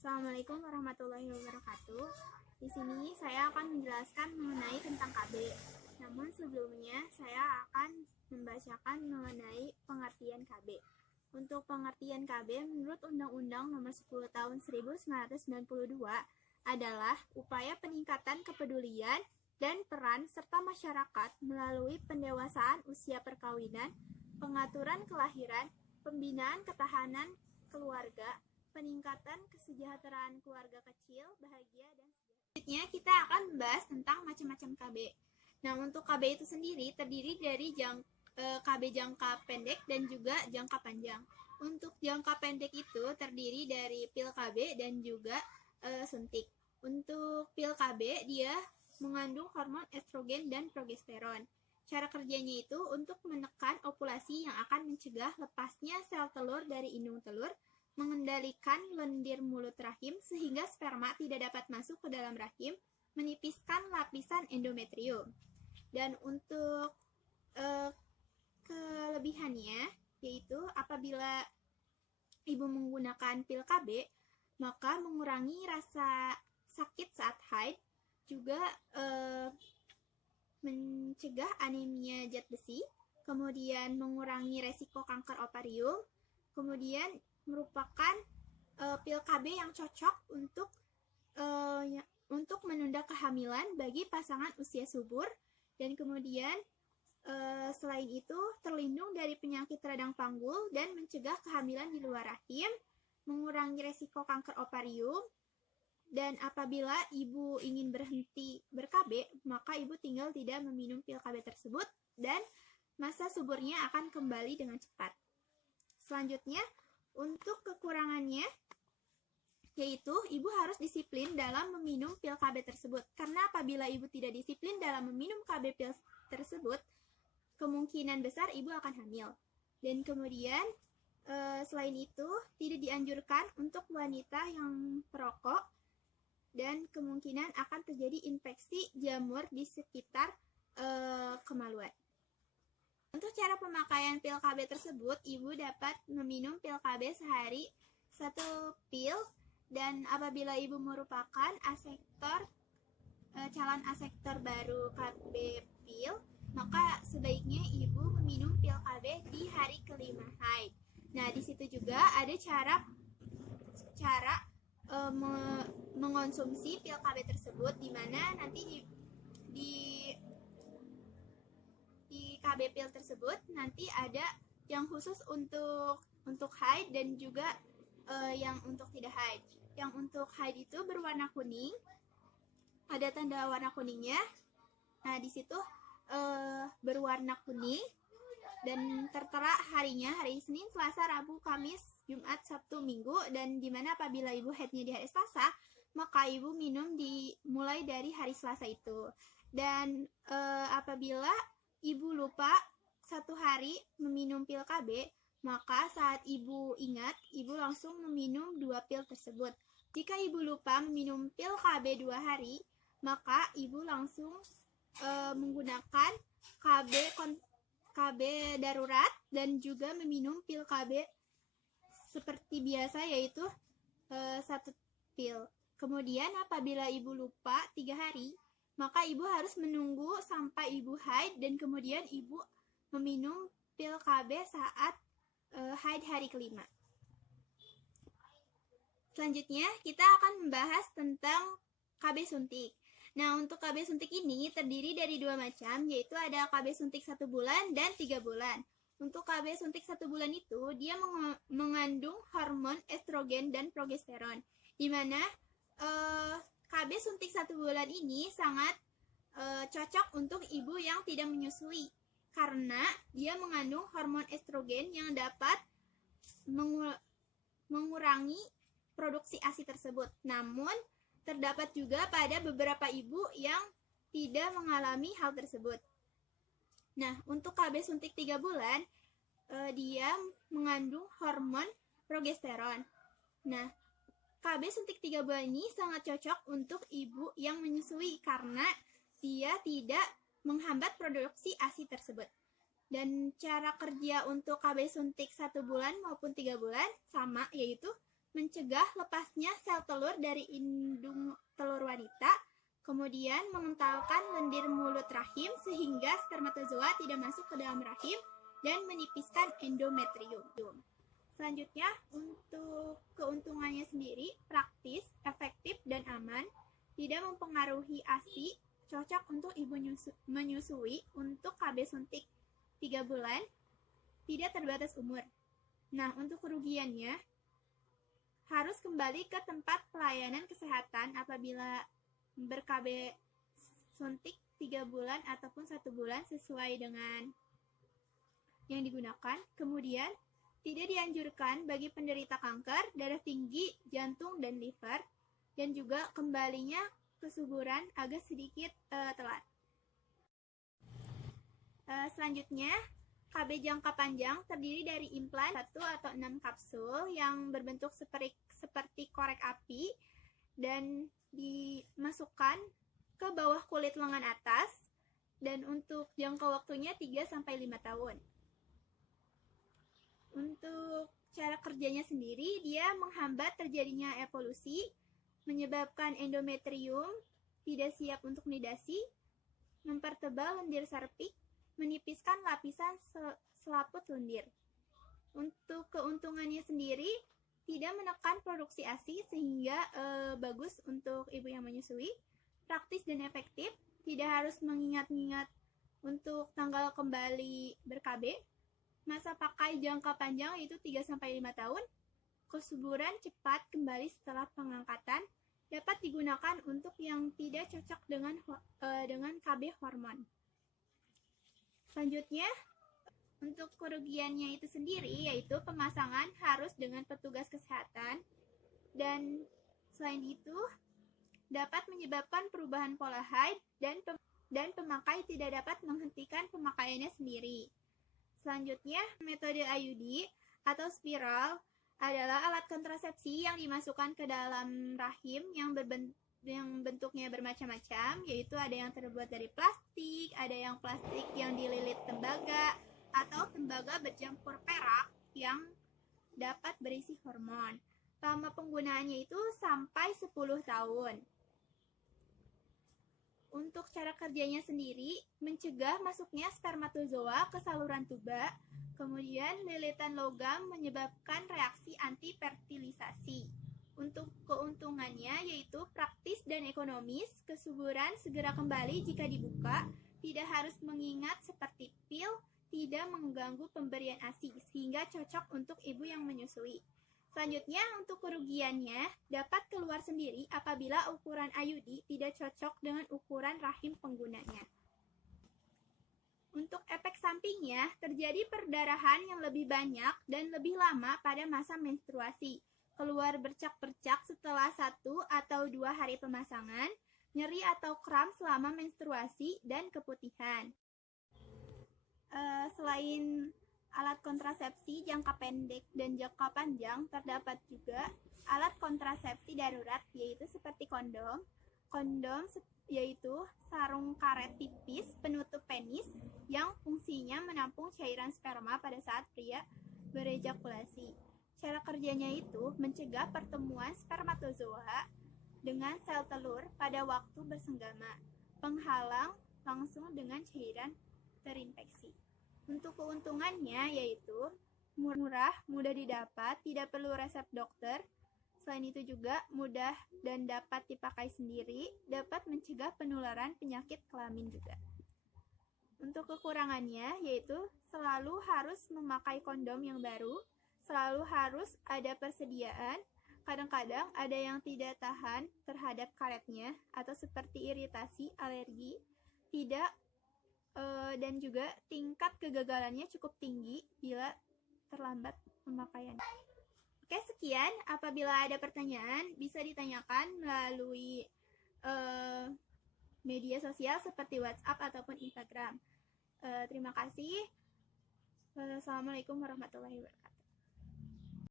Assalamualaikum warahmatullahi wabarakatuh. Di sini saya akan menjelaskan mengenai tentang KB. Namun sebelumnya saya akan membacakan mengenai pengertian KB. Untuk pengertian KB menurut Undang-Undang Nomor 10 Tahun 1992 adalah upaya peningkatan kepedulian dan peran serta masyarakat melalui pendewasaan usia perkawinan, pengaturan kelahiran, pembinaan ketahanan keluarga, peningkatan kesejahteraan keluarga kecil, bahagia, dan selanjutnya kita akan membahas tentang macam-macam KB. Nah, untuk KB itu sendiri terdiri dari KB jangka pendek dan juga jangka panjang. Untuk jangka pendek itu terdiri dari pil KB dan juga suntik. Untuk pil KB dia mengandung hormon estrogen dan progesteron. Cara kerjanya itu untuk menekan ovulasi yang akan mencegah lepasnya sel telur dari indung telur, mengendalikan lendir mulut rahim sehingga sperma tidak dapat masuk ke dalam rahim, menipiskan lapisan endometrium. Dan untuk kelebihannya yaitu apabila ibu menggunakan pil KB, maka mengurangi rasa sakit saat haid, juga mencegah anemia zat besi, kemudian mengurangi resiko kanker ovarium, kemudian merupakan pil KB yang cocok untuk menunda kehamilan bagi pasangan usia subur, dan kemudian selain itu terlindung dari penyakit radang panggul dan mencegah kehamilan di luar rahim, mengurangi resiko kanker ovarium. Dan apabila ibu ingin berhenti ber-KB, maka ibu tinggal tidak meminum pil KB tersebut dan masa suburnya akan kembali dengan cepat. Selanjutnya, untuk kekurangannya, yaitu ibu harus disiplin dalam meminum pil KB tersebut. Karena apabila ibu tidak disiplin dalam meminum KB pil tersebut, kemungkinan besar ibu akan hamil. Dan kemudian, selain itu, tidak dianjurkan untuk wanita yang perokok, dan kemungkinan akan terjadi infeksi jamur di sekitar kemaluan. Untuk cara pemakaian pil KB tersebut, ibu dapat meminum pil KB sehari 1 pil, dan apabila ibu merupakan calon asektor baru KB pil, maka sebaiknya ibu meminum pil KB di hari kelima haid. Nah, di situ juga ada cara mengonsumsi pil KB tersebut, di mana nanti di KB pil tersebut nanti ada yang khusus untuk haid dan juga yang untuk tidak haid. Yang untuk haid itu berwarna kuning, ada tanda warna kuningnya. Nah, di situ berwarna kuning dan tertera harinya, hari Senin, Selasa, Rabu, Kamis, Jumat, Sabtu, Minggu, dan dimana apabila ibu haidnya di hari Selasa, maka ibu minum mulai dari hari Selasa itu. Dan apabila ibu lupa 1 hari meminum pil KB, maka saat ibu ingat, ibu langsung meminum 2 pil tersebut. Jika ibu lupa meminum pil KB 2 hari, maka ibu langsung menggunakan KB darurat dan juga meminum pil KB seperti biasa, yaitu 1 pil. Kemudian apabila ibu lupa 3 hari, maka ibu harus menunggu sampai ibu haid dan kemudian ibu meminum pil KB saat haid hari kelima. Selanjutnya kita akan membahas tentang KB suntik. Nah, untuk KB suntik ini terdiri dari 2 macam, yaitu ada KB suntik 1 bulan dan 3 bulan. Untuk KB suntik 1 bulan itu, dia mengandung hormon estrogen dan progesteron, di mana KB suntik 1 bulan ini sangat cocok untuk ibu yang tidak menyusui, karena dia mengandung hormon estrogen yang dapat mengurangi produksi ASI tersebut. Namun, terdapat juga pada beberapa ibu yang tidak mengalami hal tersebut. Nah, untuk KB suntik 3 bulan, dia mengandung hormon progesteron. Nah, KB suntik 3 bulan ini sangat cocok untuk ibu yang menyusui karena dia tidak menghambat produksi ASI tersebut. Dan cara kerja untuk KB suntik 1 bulan maupun 3 bulan sama, yaitu mencegah lepasnya sel telur dari indung telur wanita, kemudian mengentalkan lendir mulut rahim sehingga spermatozoa tidak masuk ke dalam rahim dan menipiskan endometrium. Selanjutnya, untuk keuntungannya sendiri, praktis, efektif, dan aman, tidak mempengaruhi ASI, cocok untuk ibu menyusui untuk KB suntik 3 bulan, tidak terbatas umur. Nah, untuk kerugiannya, harus kembali ke tempat pelayanan kesehatan apabila ber-KB suntik 3 bulan ataupun 1 bulan sesuai dengan yang digunakan. Kemudian, tidak dianjurkan bagi penderita kanker, darah tinggi, jantung, dan liver, dan juga kembalinya kesuburan agak sedikit telat. Selanjutnya, KB jangka panjang terdiri dari implan 1 atau 6 kapsul yang berbentuk seperti korek api dan dimasukkan ke bawah kulit lengan atas, dan untuk jangka waktunya 3-5 tahun. Untuk cara kerjanya sendiri, dia menghambat terjadinya evolusi, menyebabkan endometrium tidak siap untuk nidasi, mempertebal lendir serviks, menipiskan lapisan selaput lendir. Untuk keuntungannya sendiri, tidak menekan produksi ASI sehingga bagus untuk ibu yang menyusui, praktis dan efektif, tidak harus mengingat-ingat untuk tanggal kembali ber-KB, masa pakai jangka panjang yaitu 3-5 tahun, kesuburan cepat kembali setelah pengangkatan, dapat digunakan untuk yang tidak cocok dengan KB hormon. Selanjutnya, untuk kerugiannya itu sendiri yaitu pemasangan harus dengan petugas kesehatan, dan selain itu dapat menyebabkan perubahan pola haid dan pemakai tidak dapat menghentikan pemakaiannya sendiri. Selanjutnya, metode IUD atau spiral adalah alat kontrasepsi yang dimasukkan ke dalam rahim yang bentuknya bermacam-macam, yaitu ada yang terbuat dari plastik, ada yang plastik yang dililit tembaga, atau tembaga bercampur perak yang dapat berisi hormon. Lama penggunaannya itu sampai 10 tahun. Untuk cara kerjanya sendiri, mencegah masuknya spermatozoa ke saluran tuba, kemudian lilitan logam menyebabkan reaksi antifertilisasi. Untuk keuntungannya yaitu praktis dan ekonomis, kesuburan segera kembali jika dibuka, tidak harus mengingat seperti pil, tidak mengganggu pemberian ASI, sehingga cocok untuk ibu yang menyusui. Selanjutnya, untuk kerugiannya dapat keluar sendiri apabila ukuran IUD tidak cocok dengan ukuran rahim penggunanya. Untuk efek sampingnya, terjadi perdarahan yang lebih banyak dan lebih lama pada masa menstruasi, keluar bercak-bercak setelah 1 atau 2 hari pemasangan, nyeri atau kram selama menstruasi, dan keputihan. Selain alat kontrasepsi jangka pendek dan jangka panjang, terdapat juga alat kontrasepsi darurat, yaitu seperti kondom. Kondom yaitu sarung karet tipis penutup penis yang fungsinya menampung cairan sperma pada saat pria berejakulasi. Cara kerjanya itu mencegah pertemuan spermatozoa dengan sel telur pada waktu bersenggama, penghalang langsung dengan cairan terinfeksi. Untuk keuntungannya yaitu murah, mudah didapat, tidak perlu resep dokter. Selain itu juga mudah dan dapat dipakai sendiri, dapat mencegah penularan penyakit kelamin juga. Untuk kekurangannya yaitu selalu harus memakai kondom yang baru, selalu harus ada persediaan, kadang-kadang ada yang tidak tahan terhadap karetnya atau seperti iritasi, alergi, tidak dan juga tingkat kegagalannya cukup tinggi bila terlambat pemakaiannya. Oke, sekian. Apabila ada pertanyaan, bisa ditanyakan melalui media sosial seperti WhatsApp ataupun Instagram. Terima kasih. Wassalamualaikum warahmatullahi wabarakatuh.